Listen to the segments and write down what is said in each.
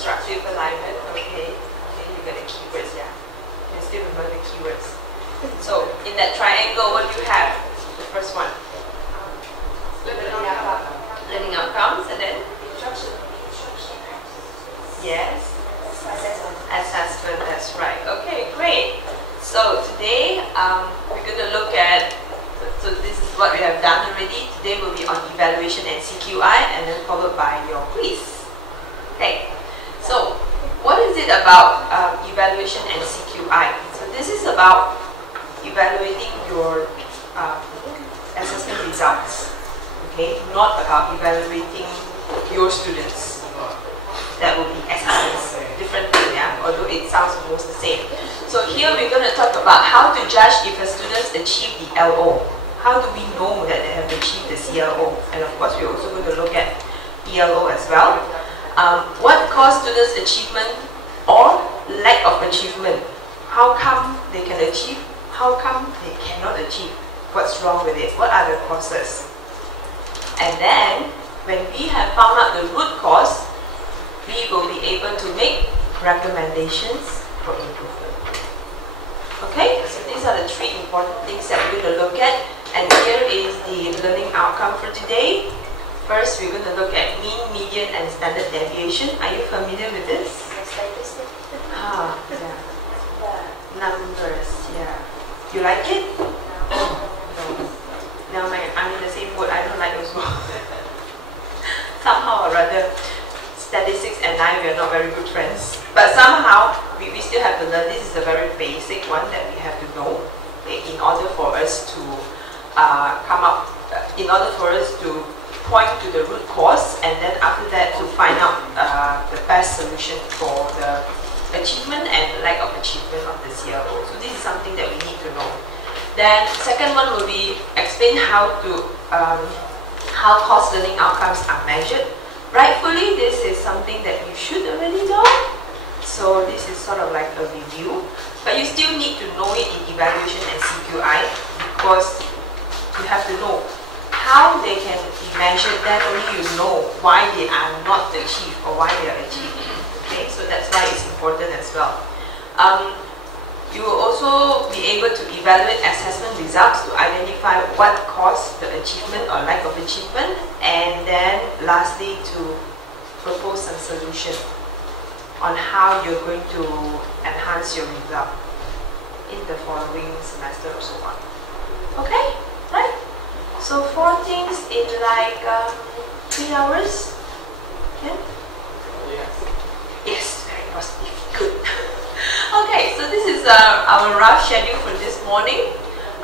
constructive alignment. Okay. Okay, you got the keywords, yeah. You still remember the keywords. So in that triangle, what do you have? The first one. Learning outcomes, and then yes. Assessment. That's right. Okay, great. So today we're going to look at. So this is what we have done already. Today will be on evaluation and CQI, and then followed by your quiz. Okay. So what is it about evaluation and CQI? So this is about evaluating your assessment results. Okay, not about evaluating your students. That will be assessments, different thing, yeah? Although it sounds almost the same. So here we're going to talk about how to judge if a student achieved the LO. How do we know that they have achieved the CLO? And of course, we're also going to look at ELO as well. What caused students' achievement or lack of achievement? How come they can achieve? How come they cannot achieve? What's wrong with it? What are the causes? And then, when we have found out the root cause, we will be able to make recommendations for improvement. Okay, so these are the three important things that we're going to look at. And here is the learning outcome for today. First, we're going to look at mean, median, and standard deviation. Are you familiar with this? Ah, yeah. Numbers, yeah. You like it? No. Now I'm in the same boat. I don't like those words. Somehow or rather, statistics and I, we are not very good friends. But somehow, we still have to learn. This is a very basic one that we have to know, okay, in order for us to in order for us to point to the root cause, and then after that to find out the best solution for the achievement and lack of achievement of the CLO. So this is something that we need to know. Then second one will be explain how course learning outcomes are measured. Rightfully, this is something that you should already know. So this is sort of like a review, but you still need to know it in evaluation and CQI, because you have to know how they can be measured. Then only you know why they are not achieved or why they are achieved. Okay, so that's why it's important as well. You will also be able to evaluate assessment results to identify what caused the achievement or lack of achievement, and then lastly to propose some solution on how you're going to enhance your result in the following semester or so on. Okay, right? So 4 things in like 3 hours. Yeah? Yes, very positive. Good. Okay, so this is our rough schedule for this morning.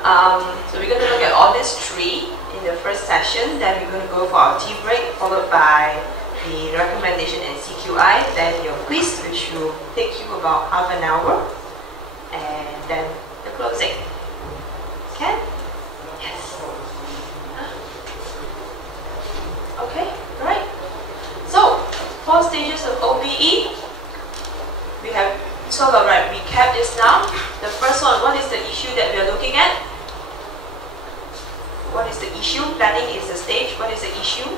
So we're going to look at all these 3 in the first session. Then we're going to go for our tea break, followed by the recommendation and CQI. Then your quiz, which will take you about half an hour, and then the closing. Okay? Yes. Okay, right. So 4 stages of OBE. We have sort of like recap this now. The first one, what is the issue that we are looking at? What is the issue? Planning is the stage. What is the issue?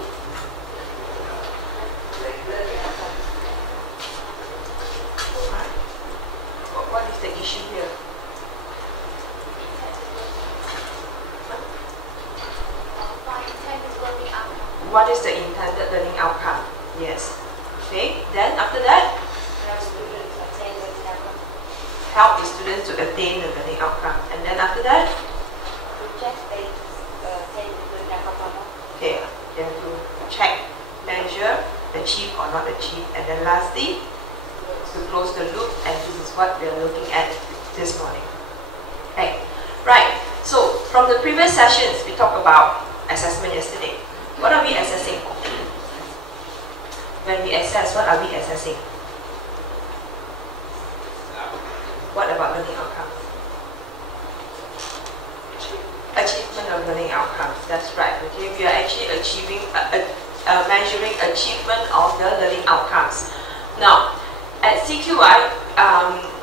What is the issue here? What is the intended learning outcome? Yes. Okay. Then after that, help the students to attain the learning outcome. And then after that, okay, they have to check, measure, achieve or not achieve. And then lastly, to close the loop, and this is what we are looking at this morning. Okay, right. So from the previous sessions, we talked about assessment yesterday. What are we assessing? When we assess, what are we assessing? What about learning outcomes? Achievement of learning outcomes. That's right. Okay, we are actually achieving, measuring achievement of the learning outcomes. Now, at CQI,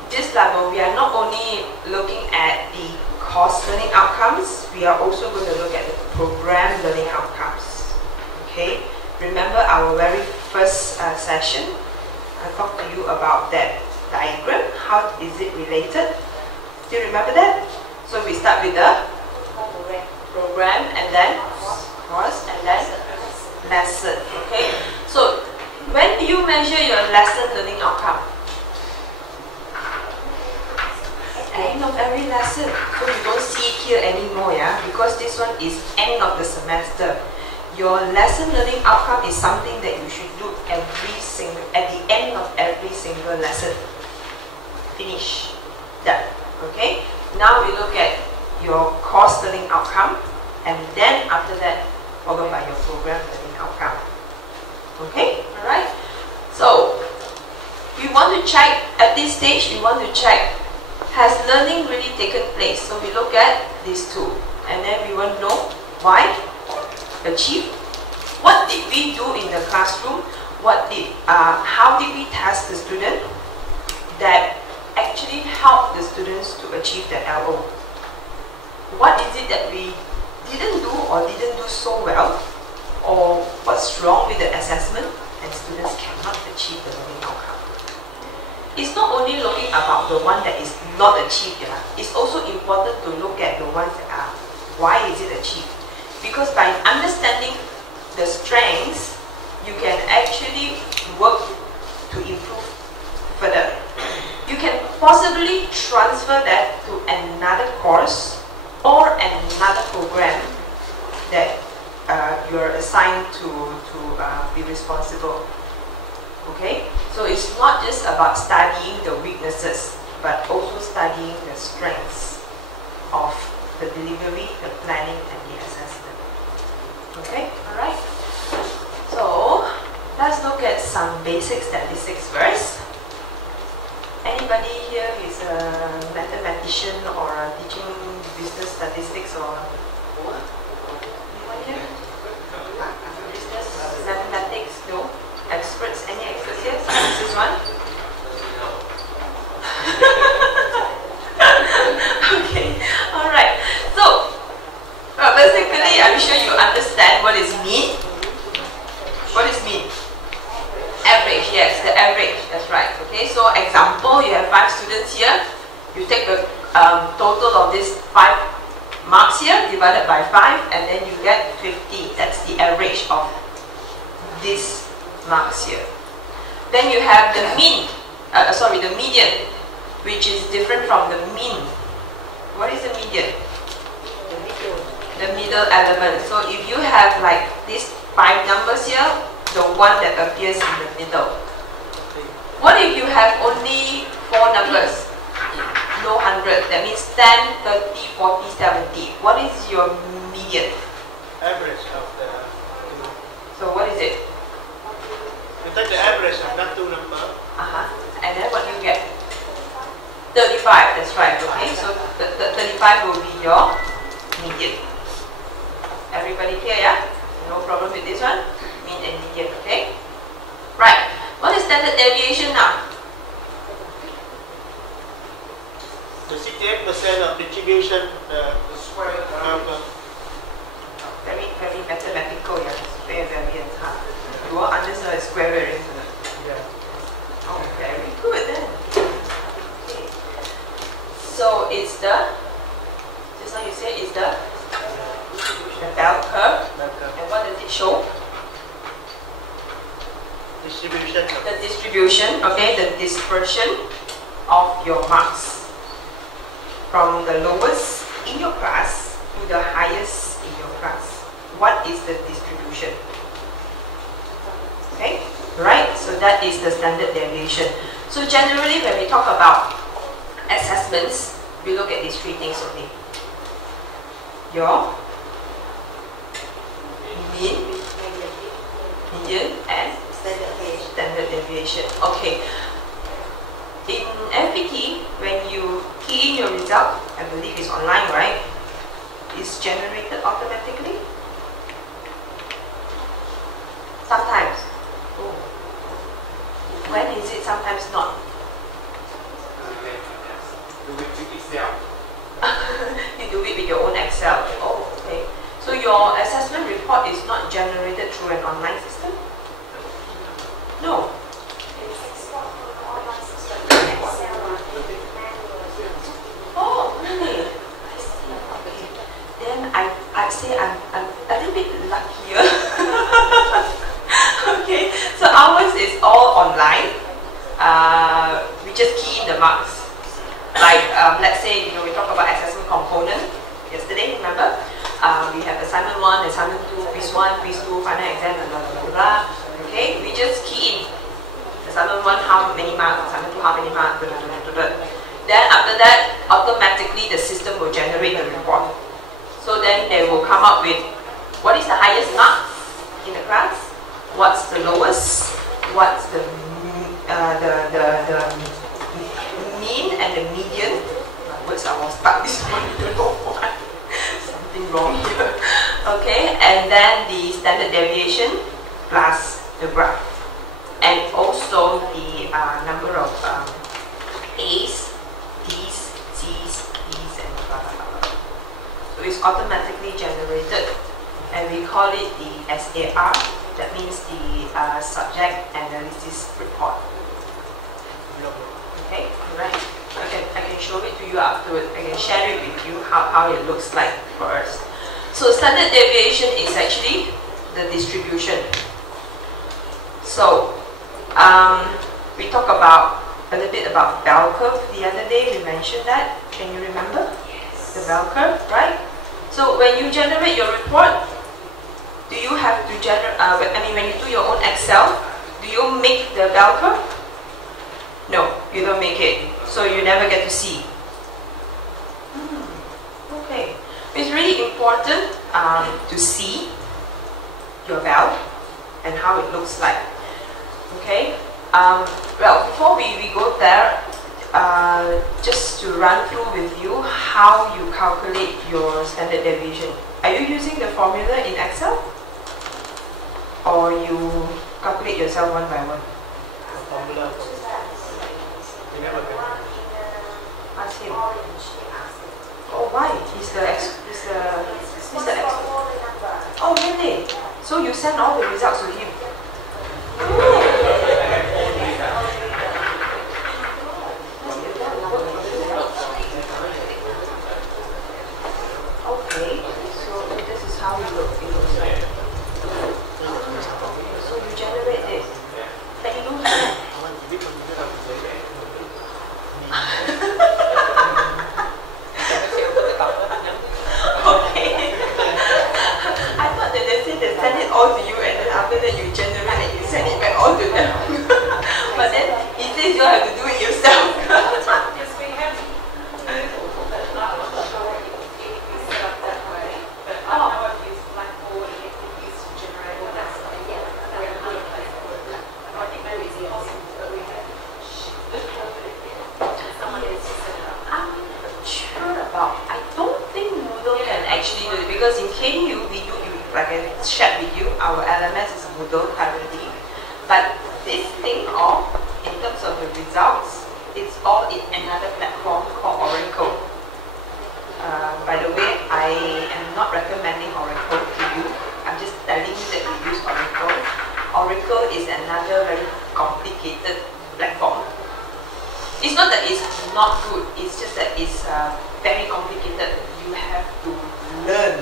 this level, we are not only looking at the course learning outcomes, we are also going to look at the program learning outcomes. Okay, remember our very first session, I talked to you about that diagram. How is it related? Do you remember that? So we start with the program and then course and then lesson. Okay. So when do you measure your lesson learning outcome? End of every lesson. So you don't see it here anymore, yeah? Because this one is end of the semester. Your lesson learning outcome is something that you should do at the end of every single lesson. Finish. Done. Okay? Now we look at your course learning outcome, and then after that, followed by your program learning outcome. Okay? Alright? So, we want to check, at this stage, we want to check, has learning really taken place? So we look at these two, and then we want to know why, achieve, what did we do in the classroom, how did we test the student that actually helped the students to achieve the LO. What is it that we didn't do or didn't do so well, or what's wrong with the assessment and students cannot achieve the learning outcome. It's not only looking about the one that is not achieved, yeah? It's also important to look at the ones that are, why is it achieved? Because by understanding the strengths, you can actually work to improve further. You can possibly transfer that to another course or another program that you're assigned to be responsible. Okay? So it's not just about studying the weaknesses, but also studying the strengths of the delivery, the planning, and the assessment. Okay? Alright? So, let's look at some basic statistics first. Anybody here is a mathematician or teaching business statistics or anyone here? Business, mathematics, no? Experts, any experts here? This is one? Okay, alright. So, basically, I'm sure you understand what is mean. What is mean? Average, yes, the average, that's right. Okay, so example, you have 5 students here. You take the total of these 5 marks here, divided by 5, and then you get 50. That's the average of this marks here. Then you have the mean, the median, which is different from the mean. What is the median? The middle element. So if you have like these 5 numbers here, the one that appears in the middle. What if you have only 4 numbers? No 100. That means 10, 30, 40, 70. What is your median? Average of the two. So what is it? You take the average of that 2 numbers. And then what do you get? 35, that's right. Okay, so the 35 will be your median. Everybody clear, yeah? No problem with this one? Mean and median, okay? Right. What is standard deviation now? The 68% of distribution, the square number. Very mathematical, yeah. Square variance, huh? You all understand square variance? Yeah. Oh, very good then. Okay. So it's the, just like you said, it's the bell curve. And what does it show? Distribution. The distribution, okay, the dispersion of your marks from the lowest in your class to the highest in your class. What is the distribution? Okay, right? So that is the standard deviation. So generally when we talk about assessments, we look at these 3 things only. Your mean, median, and standard deviation. Okay. In FPT, when you key in your result, I believe it's online, right? It's generated automatically. Sometimes. Oh. When is it sometimes not? Do it with Excel. You do it with your own Excel. Oh, okay. So your assessment report is not generated through an online system? No. just key in the marks. Like, let's say, we talk about assessment component yesterday, remember? We have assignment 1, assignment 2, quiz 1, quiz 2, final exam, and blah, blah, blah, blah. Okay, we just key in. Assignment 1, how many marks, assignment 2, how many marks, blah, blah, blah, blah. Then after that, automatically the system will generate the report. So then they will come up with what is the highest marks in the class, what's the lowest, what's the mean and the median. My words are all stuck this morning, I don't know why. Something wrong here. Okay, and then the standard deviation plus the graph. And also the number of A's, D's, C's, D's, and blah, blah, blah. So it's automatically generated, and we call it the SAR. That means the subject analysis report. Okay, alright. I can show it to you afterwards. I can share it with you how it looks like for us. So standard deviation is actually the distribution. So we talked about a little bit about bell curve the other day. We mentioned that. Can you remember? Yes. The bell curve, right? So when you generate your report, do you have to generate? When you do your own Excel, do you make the bell curve? No, you don't make it. So you never get to see. Okay. It's really important to see your bell and how it looks like. Okay. Well, before we go there, just to run through with you how you calculate your standard deviation. Are you using the formula in Excel? Or you calculate yourself one by one? Formula. You never get. Ask him. Oh, why? He's the expert. Oh, really? So you send all the results to him? Okay, so this is how it looks like. So you generate this. But you don't have. Okay. I thought that they said they send it all to you and then after that you generate and you send it back all to them. But then it says you have to do it yourself. Yes, we have set up that way, but I know I've used Blackboard and it used to generate all that stuff. Yeah, we have another place for it. I think maybe it's possible that we have someone else to set it up. I'm not sure about. I don't think Moodle can actually do it because in KU we do, like I shared with you, our LMS is Moodle currently. But this thing all, in terms of the results, it's all in another platform called Oracle. By the way, I am not recommending Oracle to you. I'm just telling you that we use Oracle. Oracle is another very complicated platform. It's not that it's not good, it's just that it's very complicated. You have to learn,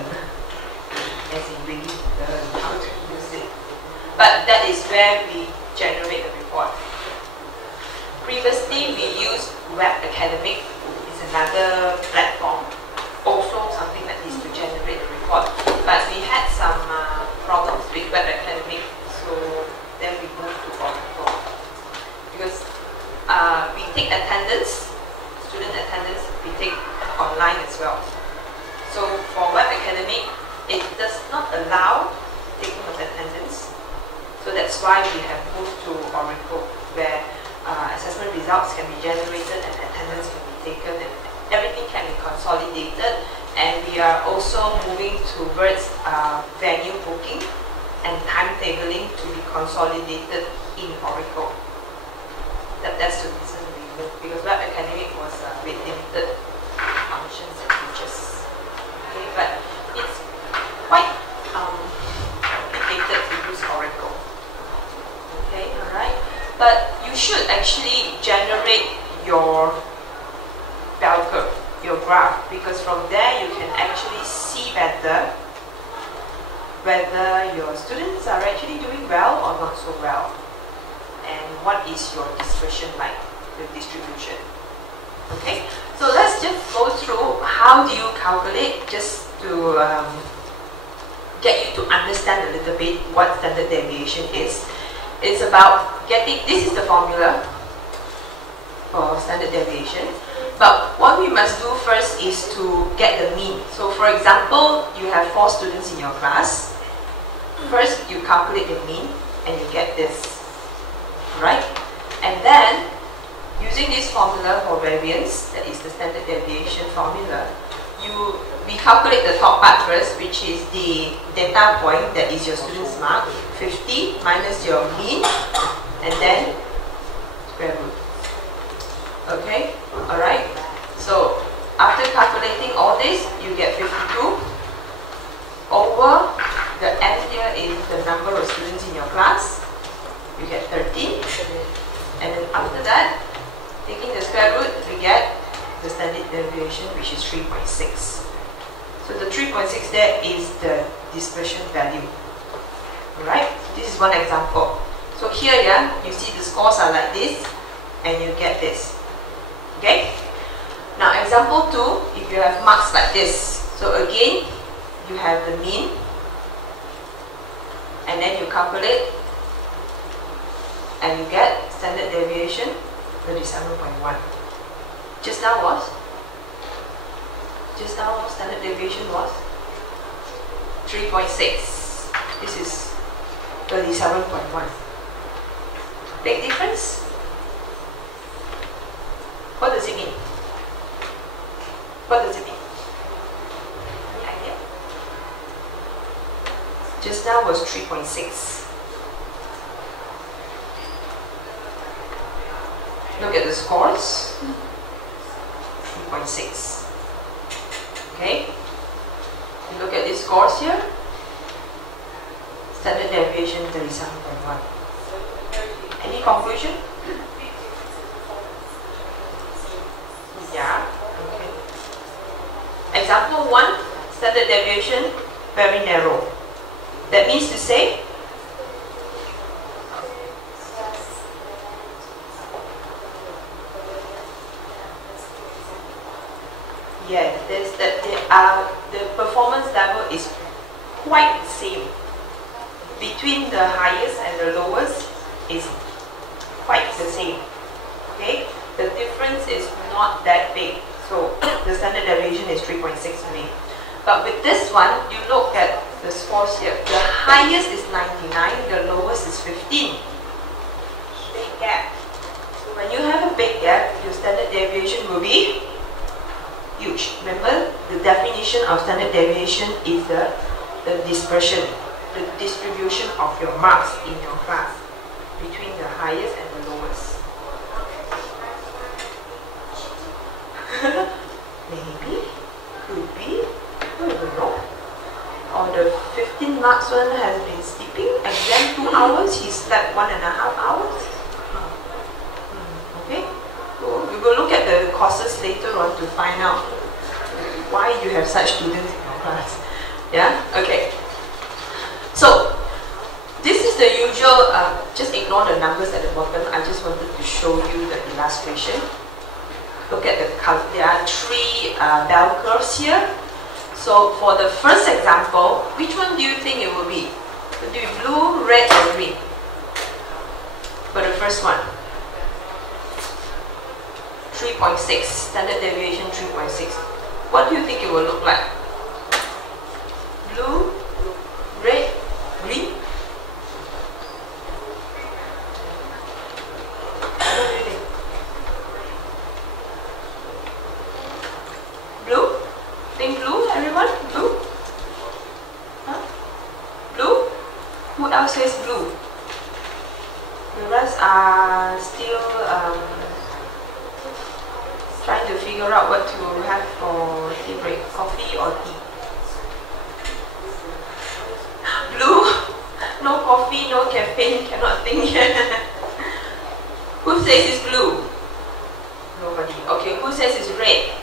as in really learn how to use it. But that is where we generate the report. Previously, we used Web Academic. It's another platform, also something that is to generate the report. But we had some problems with Web Academic, so then we moved to Oracle. Because we take attendance, student attendance, we take online as well. So for Web Academic, it does not allow taking of attendance. So that's why we have moved to Oracle, where assessment results can be generated and attendance can be taken and everything can be consolidated. And we are also moving towards venue booking and timetabling to be consolidated in Oracle. That's the reason we moved, because Web Academic was with limited functions and features. Okay, but it's quite complicated to use Oracle. Okay, alright. But you should actually generate your bell curve, your graph, because from there you can actually see better whether your students are actually doing well or not so well, and what is your dispersion like. the distribution. Okay, so let's just go through how do you calculate, just to get you to understand a little bit what standard deviation is. It's about getting, this is the formula for standard deviation, but what we must do first is to get the mean. So for example, you have 4 students in your class. First you calculate the mean and you get this, right? And then using this formula for variance, that is the standard deviation formula, we calculate the top part first, which is the data point, that is your student's mark, 50 minus your mean, and then square root. Okay, alright. So after calculating all this, you get 52 over the n here is the number of students in your class. You get 13, and then after that, taking the square root, we get the standard deviation, which is 3.6. So the 3.6 there is the dispersion value. Alright, this is one example. So here, yeah, you see the scores are like this, and you get this. Okay? Now example 2, if you have marks like this, so again, you have the mean, and then you calculate, and you get standard deviation 37.1. Just now standard deviation was 3.6. This is 37.1. Big difference? What does it mean? What does it mean? Any idea? Just now was 3.6. Look at the scores. 3.6. Okay? You look at these scores here. Standard deviation 37.1. Any conclusion? Yeah. Okay. Example 1, standard deviation very narrow. That means to say, yeah, the performance level is quite the same. Between the highest and the lowest is quite the same. Okay, the difference is not that big. So the standard deviation is 3.6 only. But with this one, you look at the scores here. The highest is 99, the lowest is 15. Big gap. So when you have a big gap, your standard deviation will be huge. Remember, the definition of standard deviation is the dispersion, the distribution of your marks in your class between the highest and the lowest. Maybe, could be, I don't know. Or the 15 marks one has been sleeping, exam 2 hours, he slept 1.5 hours. Okay, so we will look at the courses later on to find out why you have such students in your class. Yeah, okay. So, this is the usual, just ignore the numbers at the bottom, I just wanted to show you the illustration. Look at there are 3 bell curves here. So for the first example, which one do you think it will be? Would it be blue, red or green? For the first one. 3.6, standard deviation 3.6. What do you think it will look like? Blue, red, green? What do you think? Blue? Think blue, everyone? Blue? Huh? Blue? Who else says blue? The rest are still trying to figure out what to have for tea break, coffee or tea. Blue? No coffee, no caffeine, cannot think yet. Who says it's blue? Nobody. Okay, who says it's red?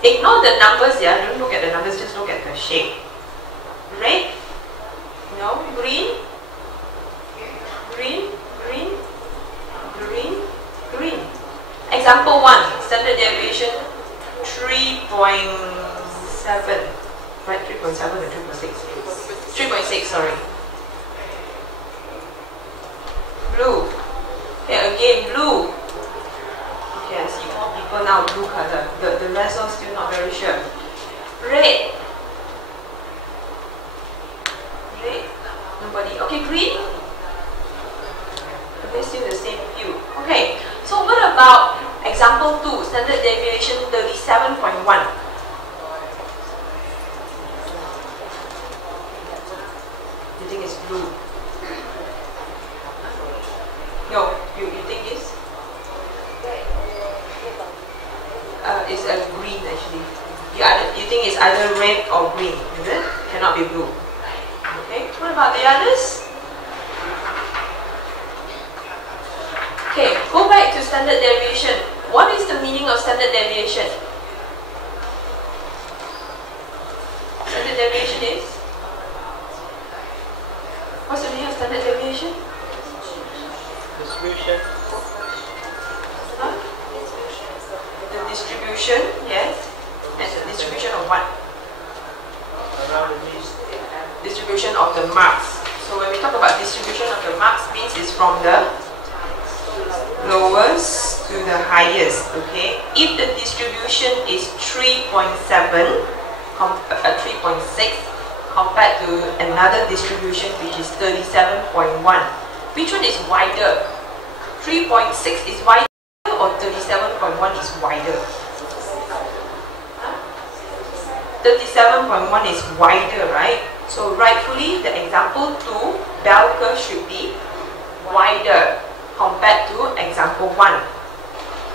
Ignore the numbers, yeah, don't look at the numbers, just look at the shape. Red? No. Green? Green, green, green, green. example 1, standard deviation 3.7, right? 3.7 or 3.6? 3.6, sorry. Blue. Okay, again, blue. Okay, I see more people now, blue color. The rest are still not very sure. Red. Red. Nobody. Okay, green. Okay, still the same few. Okay, so what about example 2, standard deviation 37.1? You think it's blue? No, you think it's? It's a green actually. You think it's either red or green, is it? Cannot be blue. Okay, what about the others? Okay, go back to standard deviation. What is the meaning of standard deviation? Standard deviation is? What's the meaning of standard deviation? Distribution. Huh? The distribution, yes. And the distribution of what? Around the mean. Distribution of the marks. So when we talk about distribution of the marks, means it's from the lowest to the highest. Okay. If the distribution is 3.7, 3.6 compared to another distribution which is 37.1, which one is wider? 3.6 is wider or 37.1 is wider? 37.1 is wider, right? So rightfully, the example 2 bell curve should be wider compared to example 1.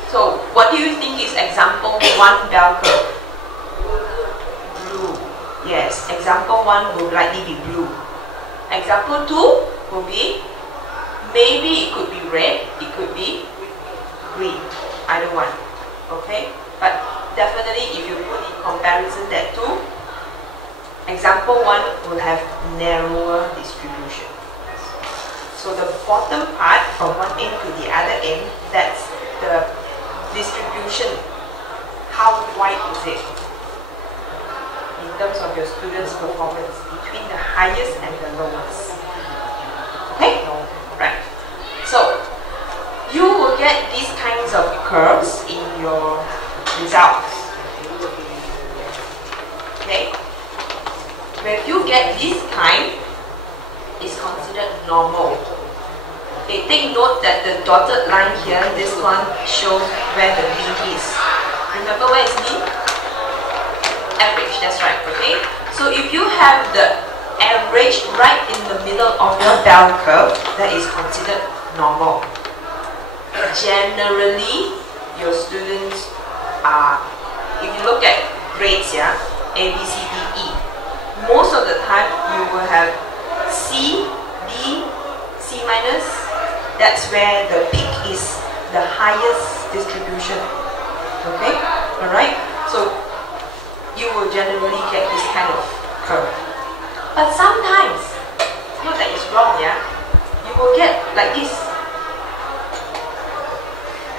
So what do you think is example 1 bell curve? Blue. Yes, example 1 will likely be blue. Example 2 will be, maybe it could be red, it could be green, either one. Okay, but definitely if you put in comparison that two, example 1 will have narrower distribution. So the bottom part from one end to the other end, that's the distribution. How wide is it in terms of your students' performance between the highest and the lowest? Okay? Right. So you will get these kinds of curves in your results. Okay? When you get this kind, it's considered normal. Okay, take note that the dotted line here, this one shows where the mean is. Remember where is mean? Average, that's right, okay? So if you have the average right in the middle of your bell curve, that is considered normal. Generally, your students are, if you look at grades, yeah, A, B, C, D, E, most of the time you will have C, D, C minus. That's where the peak is the highest distribution. Okay? Alright? So you will generally get this kind of curve. But sometimes, not that it's wrong, yeah, you will get like this.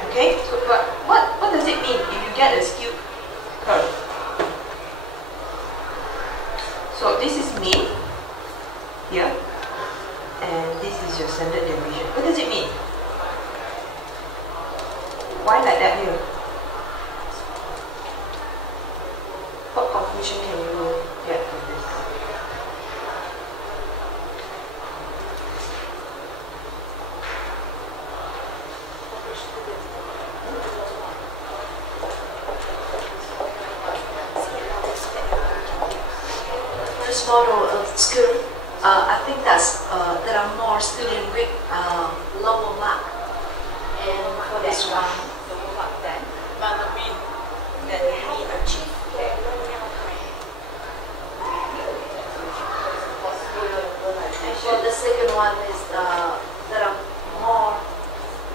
Okay? So but what does it mean if you get a skewed curve? So this is mean here, and this is your standard deviation. What does it mean? Why like that here? What conclusion can you get from this? First model of school, I think that's there are more students with lower mark, and for this one, But the mean that we achieve. And for the second one is there are more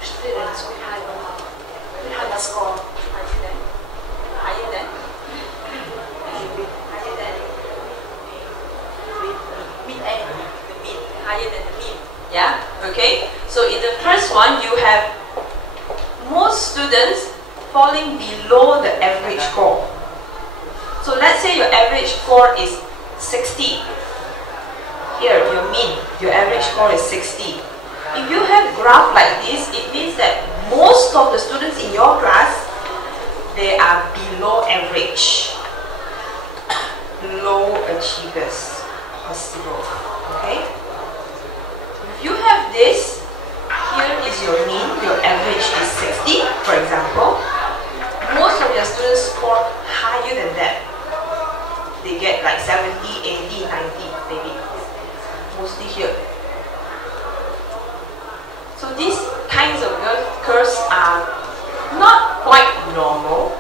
students with higher score. higher than the mean, higher than the mean. Yeah, okay. So in the first one, you have most students falling below the average score. So let's say your average score is 60. Here, your mean, your average score is 60. If you have graph like this, it means that most of the students in your class, they are below average. Low achievers possible. Okay? If you have this, here is your mean, your average is 60, for example. Most of your students score higher than that. They get like 70, 80, 90 maybe. Mostly here. So these kinds of curves are not quite normal,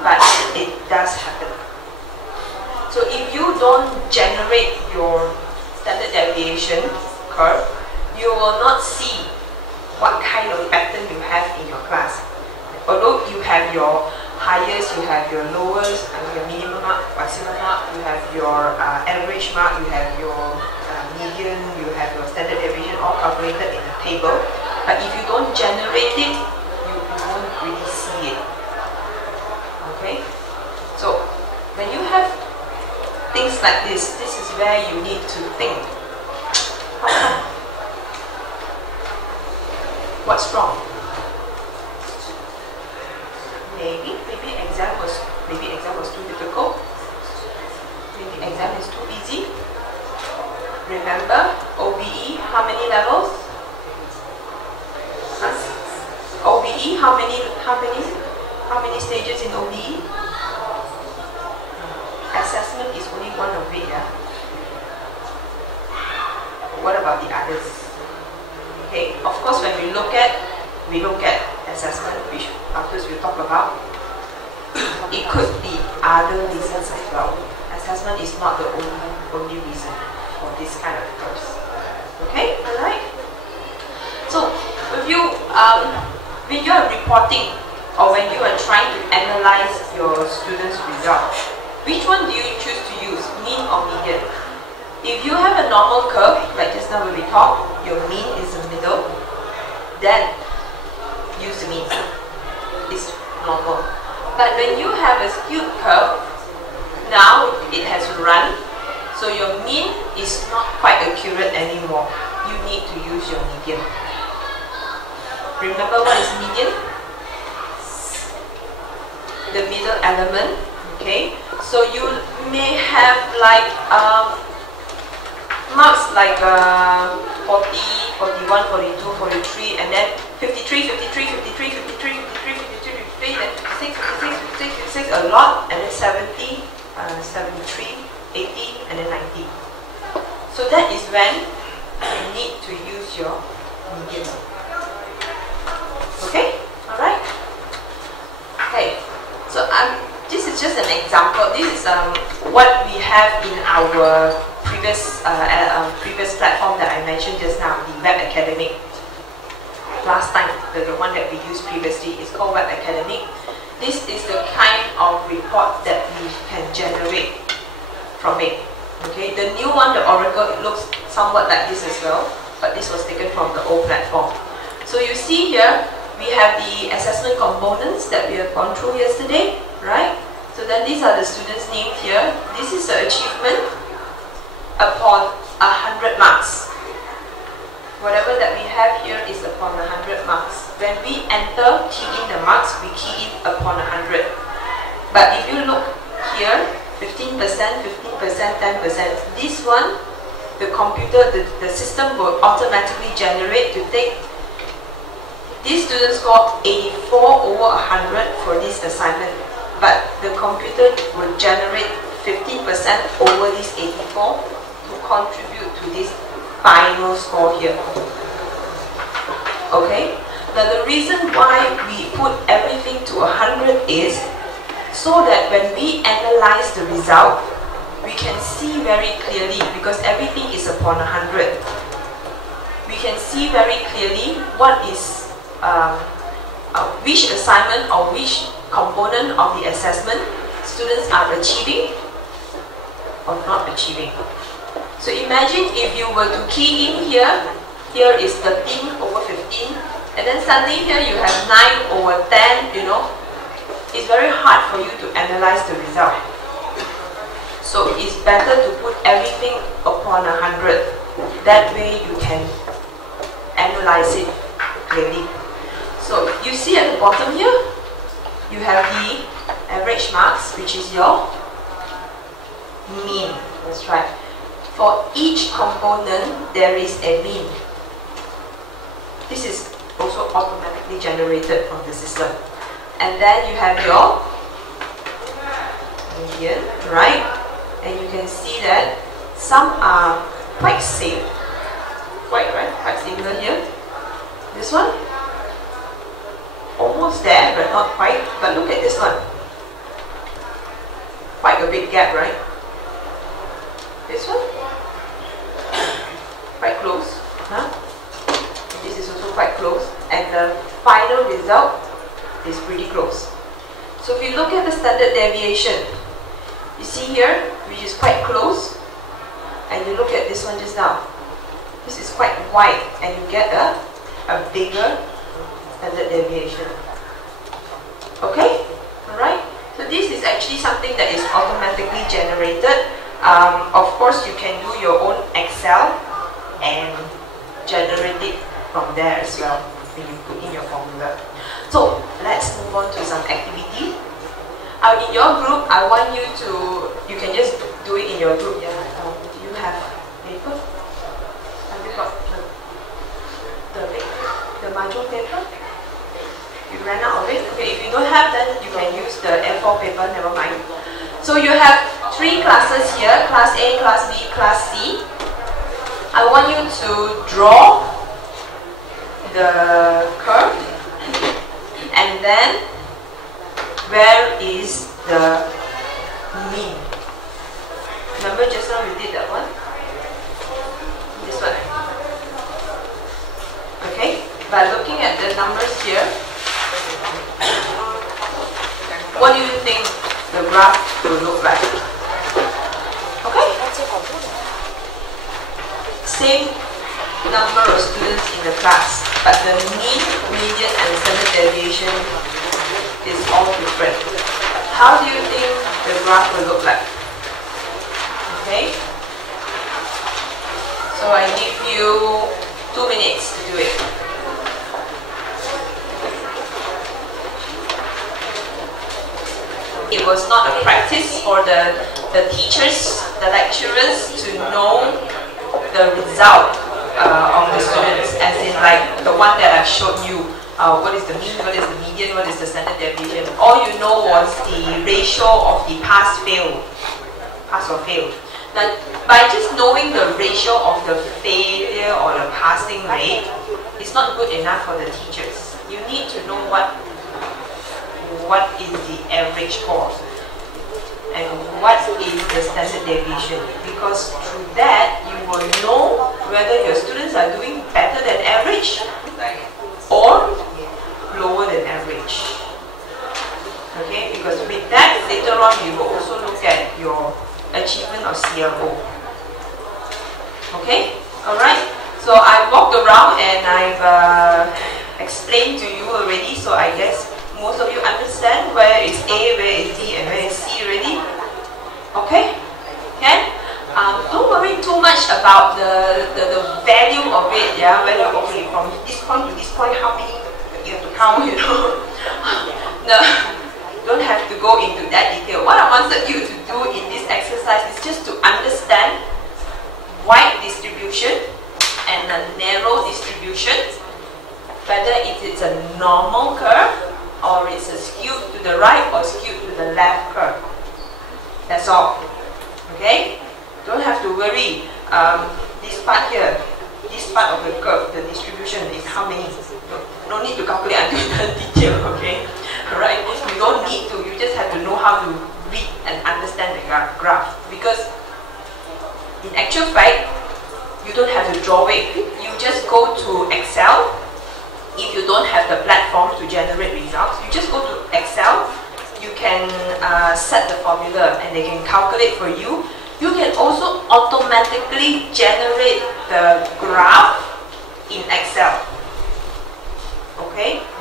but it does happen. So if you don't generate your standard deviation curve, you will not see what kind of pattern you have in your class. Although you have your highest, you have your lowest, your minimum mark, maximum mark, you have your average mark, you have your median, you have your standard deviation all calculated in a table. But if you don't generate it, you won't really see it. Okay? So when you have things like this is where you need to think. How come? What's wrong? Maybe exam was too difficult. Maybe exam is too easy. Remember, OBE, how many levels? OBE, how many stages in OBE? Assessment is only one of it, yeah? What about the others? Okay, of course when we look at assessment, which afterwards we'll talk about, it could be other reasons as well. Assessment is not the only reason for this kind of course. Okay, alright? So if you when you are reporting or when you are trying to analyze your students' results, which one do you choose to use, mean or median? If you have a normal curve, like just now when we talked, your mean is the middle, then use the mean. It's normal. But when you have a skewed curve, now it has run, so your mean is not quite accurate anymore. You need to use your median. Remember what is median? The middle element. Okay, so you may have like marks like 40, 41, 42, 43, and then 53, 53, 53, 53, 53, 53, 53, then 56, 56, 56, 56, a lot, and then 70, 73, 80, and then 90. So that is when you need to use your median. Okay, alright? Okay, so this is just an example. This is what we have in our previous platform that I mentioned just now, the Web Academic. Last time, the one that we used previously is called Web Academic. This is the kind of report that we can generate from it. Okay, the new one, the Oracle, it looks somewhat like this as well, but this was taken from the old platform. So you see here, we have the assessment components that we have gone through yesterday, right? So then these are the students' names here. This is the achievement upon 100 marks. Whatever that we have here is upon 100 marks. When we enter, key in the marks, we key in upon 100. But if you look here, 15%, 15%, 10%, this one, the computer, the system will automatically generate to take. These students scored 84 over 100 for this assignment, but the computer will generate 15% over this 84 to contribute to this final score here. Okay? Now the reason why we put everything to 100 is so that when we analyze the result, we can see very clearly, because everything is upon 100. We can see very clearly what is which assignment or which component of the assessment students are achieving or not achieving. So imagine if you were to key in here, here is 13 over 15, And then suddenly here you have 9/10, you know. It's very hard for you to analyze the result. So it's better to put everything upon 100. That way you can analyze it clearly. So you see at the bottom here, you have the average marks, which is your mean. That's right. For each component, there is a mean. This is also automatically generated from the system. And then you have your median, right? And you can see that some are quite same, quite similar here. This one, almost there, but not quite. But look at this one, quite a big gap, right? This one, quite close, huh? This is also quite close, and the final result is pretty close. So if you look at the standard deviation, you see here, which is quite close, and you look at this one just now, this is quite wide, and you get a bigger standard deviation. Okay? Alright? So this is actually something that is automatically generated. Of course, you can do your own Excel and generate it from there as well when you put in your formula. So let's move on to some activity. In your group, I want you to, you can just do it in your group. Yeah. Do you have paper? Have you got the mahjong paper? You ran out of it? Okay, if you don't have, then you can use the A4 paper, never mind. So you have 3 classes here, class A, class B, class C. I want you to draw the curve, and then where is the mean? Remember just now we did that one? This one. Okay, by looking at the numbers here, what do you think the graph will look like? Okay? Same number of students in the class, but the mean, median, and standard deviation is all different. How do you think the graph will look like? Okay? So I give you 2 minutes to do it. It was not a practice for the teachers, the lecturers to know the result of the students, as in like the one that I showed you. What is the mean, what is the median, what is the standard deviation. All you know was the ratio of the pass or fail. Now, by just knowing the ratio of the failure or the passing rate, it's not good enough for the teachers. You need to know what is the average score and what is the standard deviation, because through that you will know whether your students are doing better than average or lower than average. Okay, because with that later on you will also look at your achievement of CLO. Okay, alright, so I've walked around and I've explained to you already, so I guess most of you understand where is A, where is D, and where is C already. Okay? Okay? Don't worry too much about the value of it, yeah? Whether, okay, from this point to this point, how many you have to count, you know? No, don't have to go into that detail. What I wanted you to do in this exercise is just to understand wide distribution and a narrow distribution, whether it's a normal curve, or it's a skewed to the right or skewed to the left curve. That's all. Okay? Don't have to worry. This part here, this part of the curve, the distribution is how many? No need to calculate until the detail, okay? Alright? You don't need to, you just have to know how to read and understand the graph. Because in actual fact, you don't have to draw it. You just go to Excel. If you don't have the platform to generate results, you just go to Excel. You can set the formula and they can calculate for you. You can also automatically generate the graph in Excel.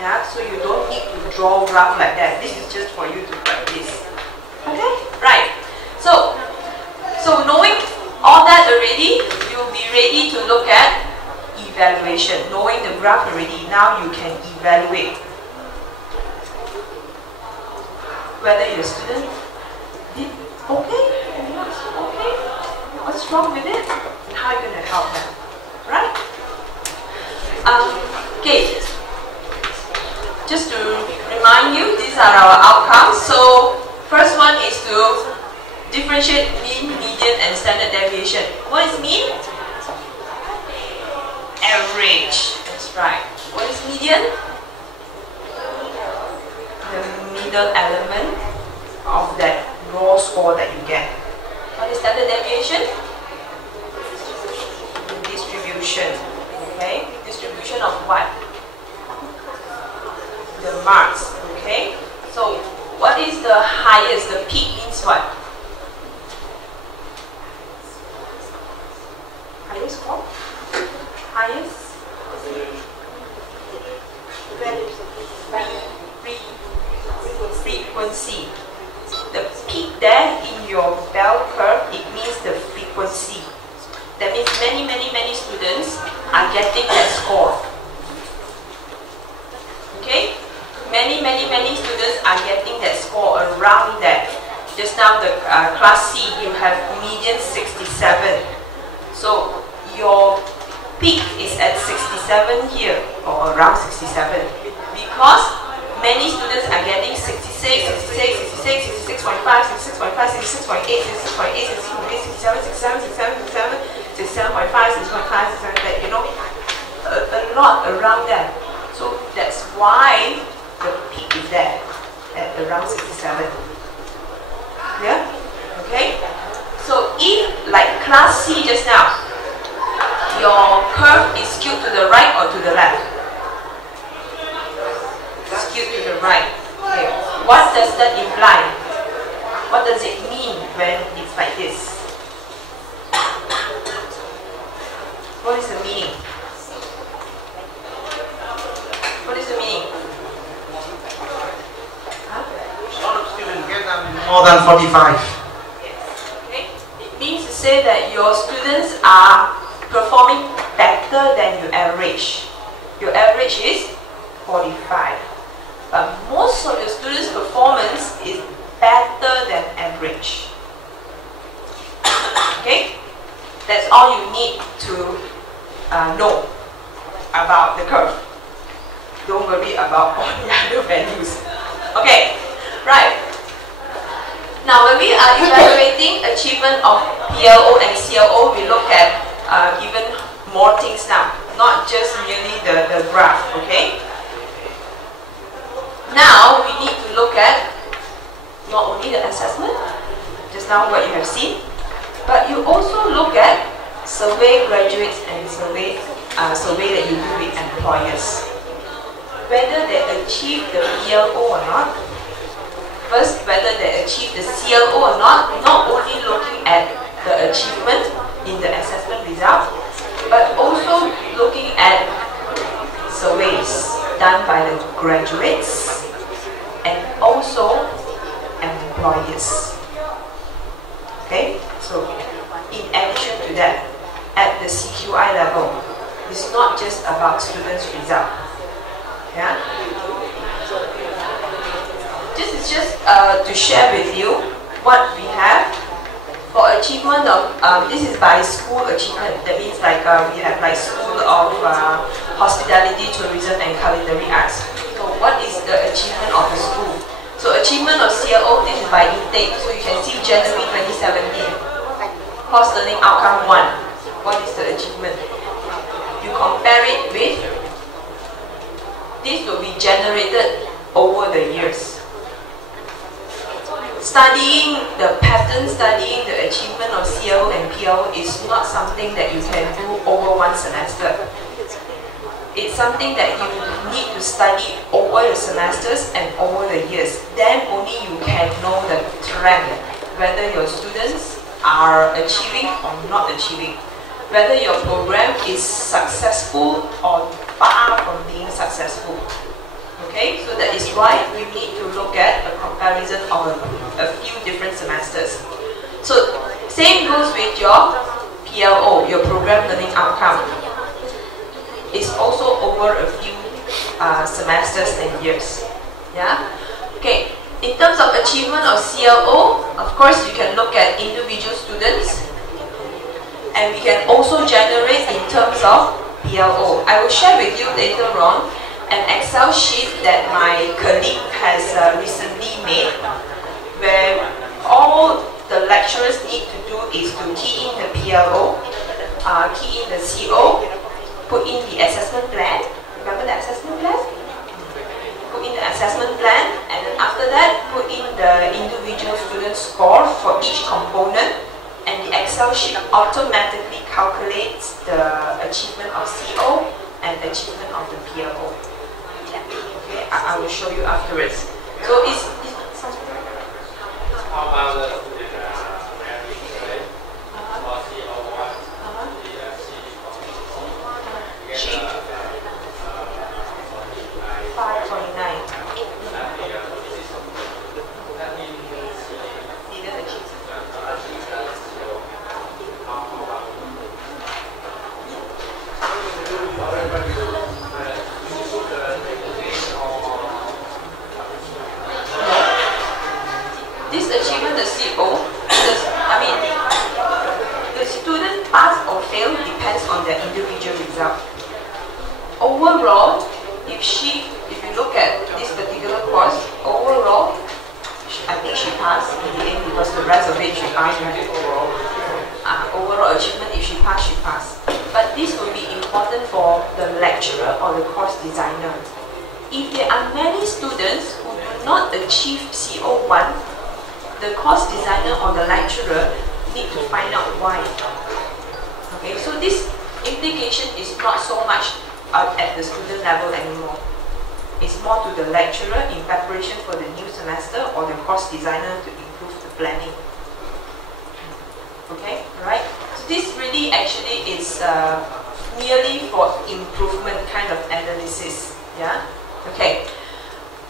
Yeah, so you don't need to draw graph like that. This is just for you to practice. Okay, right. So knowing all that already, you'll be ready to look at evaluation. Knowing the graph already, now you can evaluate whether your student did okay or not okay, what's wrong with it, and how you're going to help them. Right? Okay. Just to remind you, these are our outcomes. So first one is to differentiate mean, median, and standard deviation. What is mean? Average. That's right. What is median? The middle element of that raw score that you get. What is standard deviation? The distribution. Okay? Distribution of what? The marks. Okay? So what is the highest? The peak means what? Highest score? Highest? Frequency. The peak there in your bell curve, it means the frequency. That means many students are getting that score. Okay? Many students are getting that score around that. Just now the class C, you have median 67. So your peak is at 67 here, or around 67, because many students are getting 66, 66, 66, 66.5, 66.5, 66.8, 66.8, 66.8, 67, 67, 67, 67.5, 67.5, 67, you know, a lot around that. So that's why the peak is there at around 67. Yeah? Okay? So if, like class C just now, your curve is skewed to the right or to the left? Skewed to the right. Okay. What does that imply? What does it mean when it's like this? What is the meaning? What is the meaning? Huh? A lot of students get more than 45. Yes. Okay. It means to say that your students are performing better than your average. Your average is 45. But most of your students' performance is better than average. Okay? That's all you need to know about the curve. Don't worry about all the other values. Okay, right. Now when we are evaluating achievement of PLO and CLO, we look at even more things now, not just merely the graph, okay? Now we need to look at not only the assessment, just now what you have seen, but you also look at survey graduates and survey that you do with employers. Whether they achieve the PLO or not, first whether they achieve the CLO or not only looking at the achievement in the assessment result, but also looking at surveys done by the graduates and also employers. Okay, so in addition to that, at the CQI level, it's not just about students' result. Yeah. This is just to share with you what we have for achievement of. This is by school achievement. That means like we have like School of Hospitality, Tourism, and Culinary Arts. So what is the achievement of the school? So achievement of CLO, this is by intake. So you can see January 2017. Course learning outcome 1. What is the achievement? You compare it with, this will be generated over the years. Studying the pattern, studying the achievement of CLO and PLO is not something that you can do over one semester. It's something that you need to study over the semesters and over the years. Then only you can know the trend, whether your students are achieving or not achieving, whether your program is successful or far from being successful. Okay, so that is why we need to look at a comparison of a few different semesters. So same goes with your PLO, your program learning outcome. It's also over a few semesters and years. Yeah. Okay. In terms of achievement of CLO, of course, you can look at individual students, and we can also generate in terms of PLO. I will share with you later on an Excel sheet that my colleague has recently made, where all the lecturers need to do is to key in the PLO, key in the CO, put in the assessment plan. Remember the assessment plan? Put in the assessment plan, and then after that, put in the individual student score for each component, and the Excel sheet automatically calculates the achievement of CO and achievement of the PLO. Okay, I will show you afterwards. So it's How about the average grade for CO1? sheet 5.9. This achievement, the CO, the student pass or fail depends on their individual result. Overall, if you look at this particular course, overall, I think she passed in the end because the rest of it she passed, right? Overall achievement, if she passed, she passed. But this will be important for the lecturer or the course designer. If there are many students who do not achieve CO1, the course designer or the lecturer need to find out why. Okay, so this implication is not so much at the student level anymore. It's more to the lecturer in preparation for the new semester or the course designer to improve the planning. Okay, right? So this really actually is merely for improvement kind of analysis. Yeah. Okay.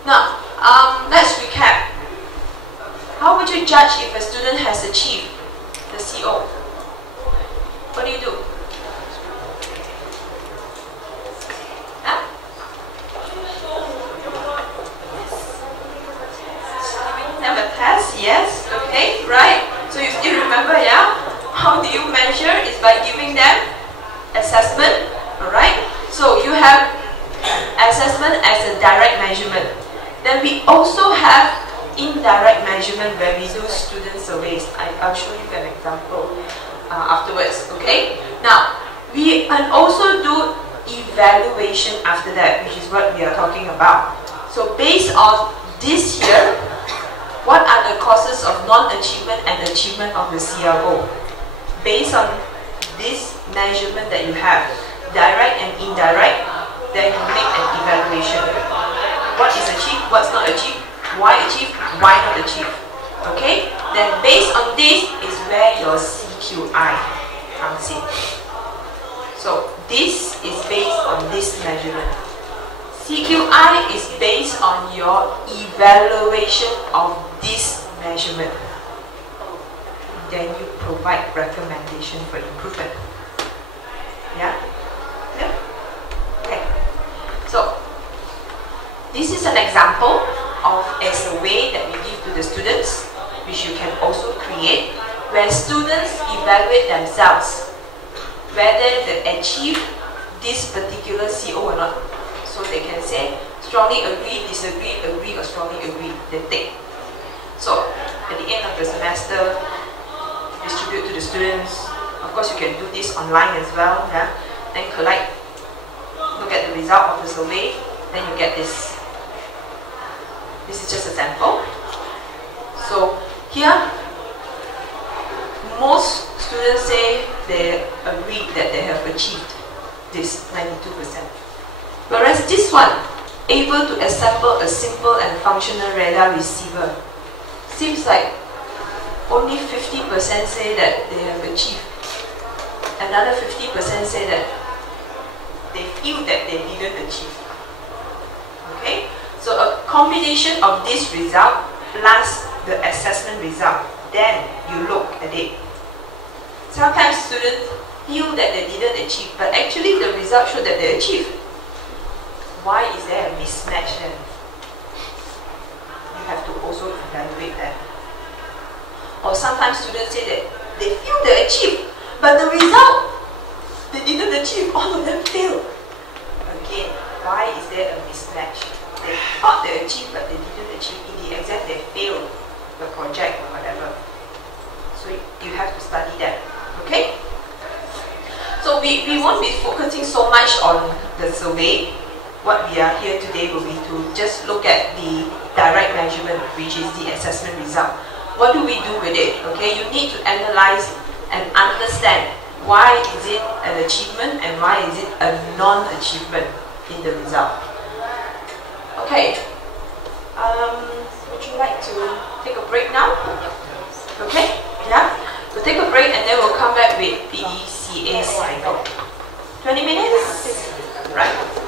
Now, let's recap. How would you judge if a student has achieved the CO? What do you do? Huh? Have a test? Yes. Okay. Right. So you still remember, yeah? How do you measure? Is by giving them assessment. Alright? So you have assessment as a direct measurement. Then we also have indirect measurement where we do student surveys. I'll show you an example afterwards. Okay? Now, we can also do evaluation after that, which is what we are talking about. So based on this here, what are the causes of non-achievement and achievement of the CLO? Based on this measurement that you have, direct and indirect, then you make an evaluation. What is achieved, what's not achieved, why achieved, why not achieved. Okay? Then based on this is where your CQI comes in. So this is based on this measurement. CQI is based on your evaluation of this measurement. Then you provide recommendation for improvement. Yeah? Yeah? Okay. So this is an example of as a way that we give to the students, which you can also create, where students evaluate themselves whether they achieve this particular CO or not. So they can say strongly agree, disagree, agree, or strongly agree. They take. So at the end of the semester, distribute to the students. Of course, you can do this online as well. Yeah? Then look at the result of the survey. Then you get this. This is just a sample. So here, most students say they agree that they have achieved this 92%. Whereas this one, able to assemble a simple and functional radar receiver, seems like only 50% say that they have achieved. Another 50% say that they feel that they didn't achieve. Okay? combination of this result plus the assessment result, then you look at it. Sometimes students feel that they didn't achieve, but actually the result showed that they achieved. Why is there a mismatch then? You have to also evaluate that. Or sometimes students say that they feel they achieved, but the result, they didn't achieve, all of them failed. Again, why is there a mismatch? They thought they achieved, but they didn't achieve. In the exam, they failed the project or whatever. So you have to study that. Okay? So we won't be focusing so much on the survey. What we are here today will be to just look at the direct measurement, which is the assessment result. What do we do with it? Okay, you need to analyze and understand why is it an achievement and why is it a non-achievement in the result. Okay, would you like to take a break now? Okay, yeah? We'll take a break and then we'll come back with PDCA cycle. 20 minutes? Right.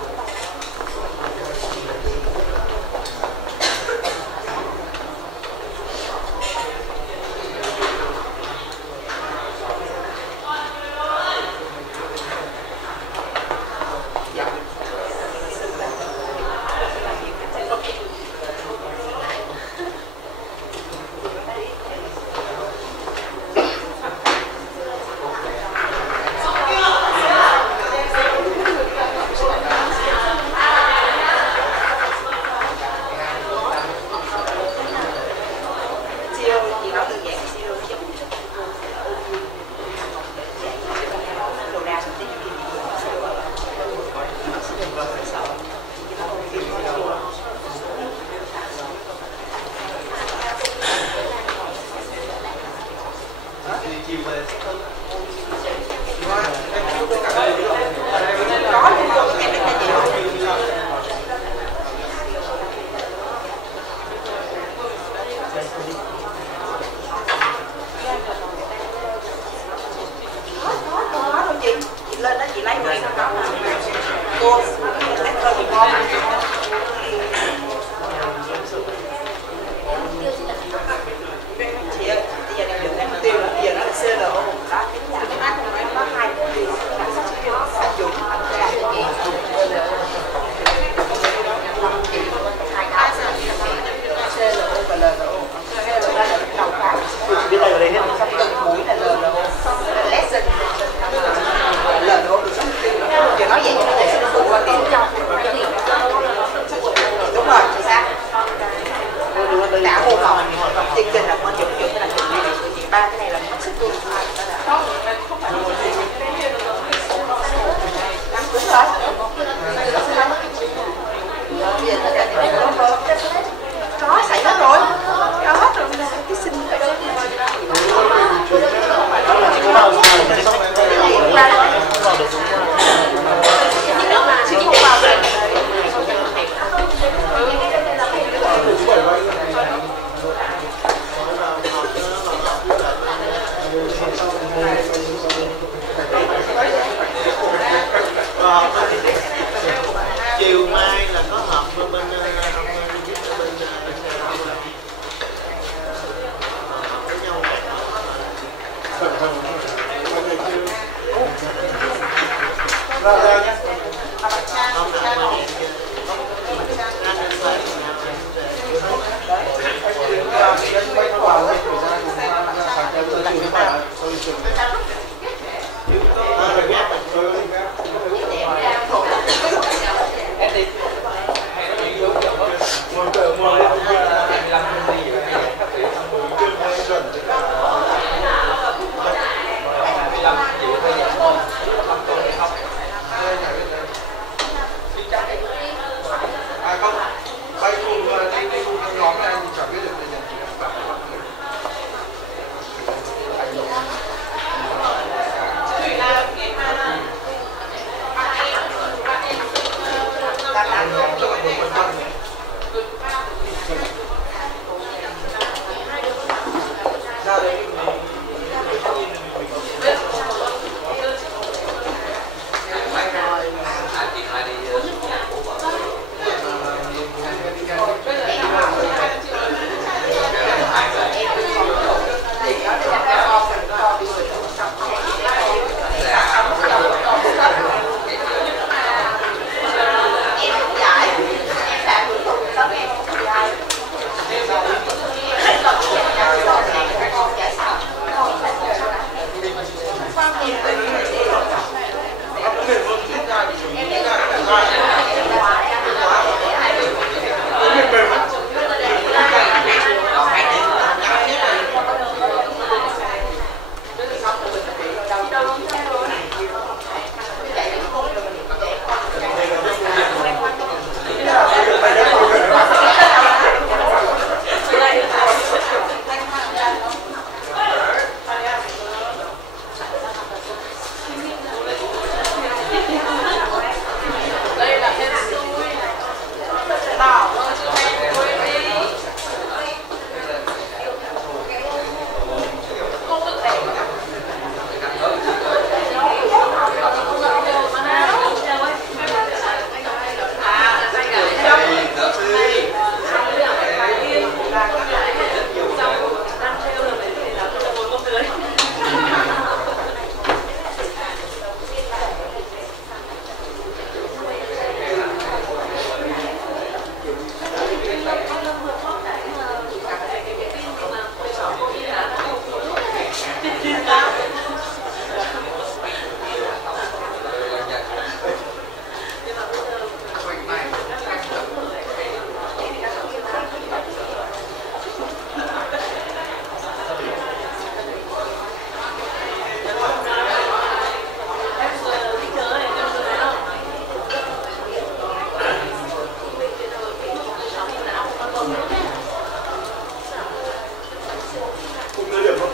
Cùng đưa điểm không?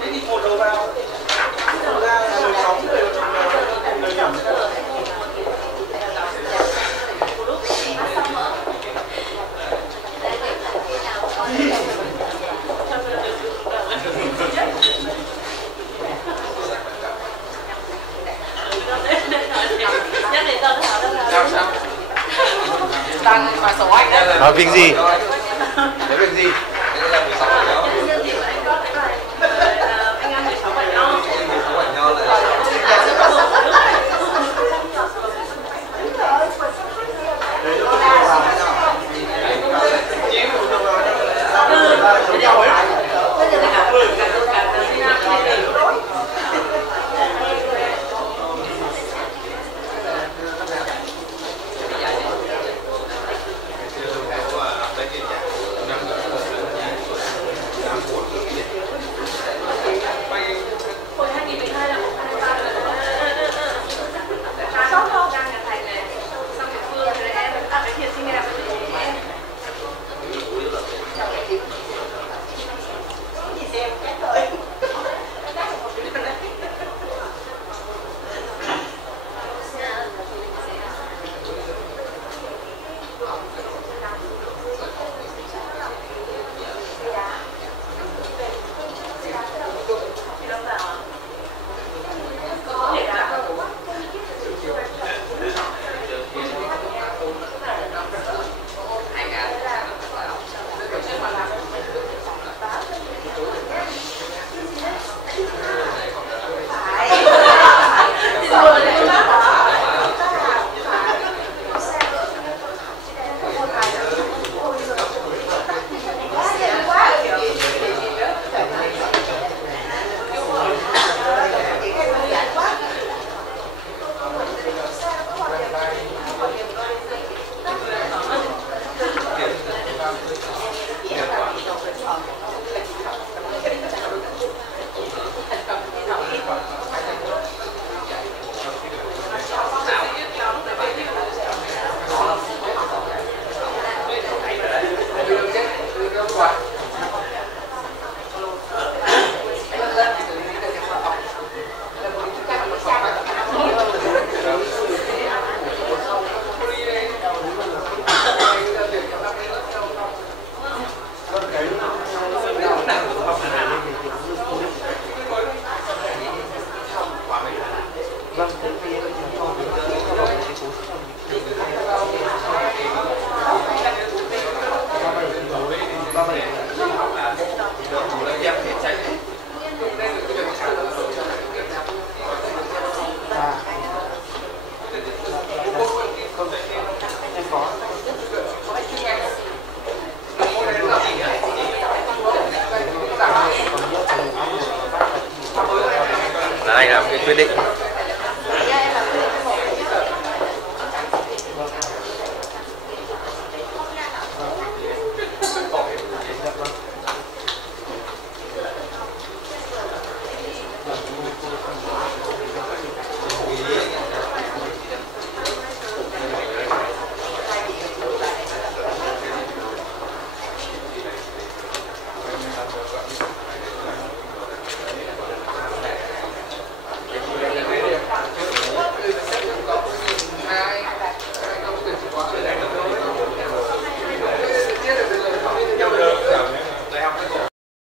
Thế thì một đầu vào. Đầu ra là 16 người cùng đưa điểm. Việc gì? Đấy việc gì? Anh làm cái quyết định.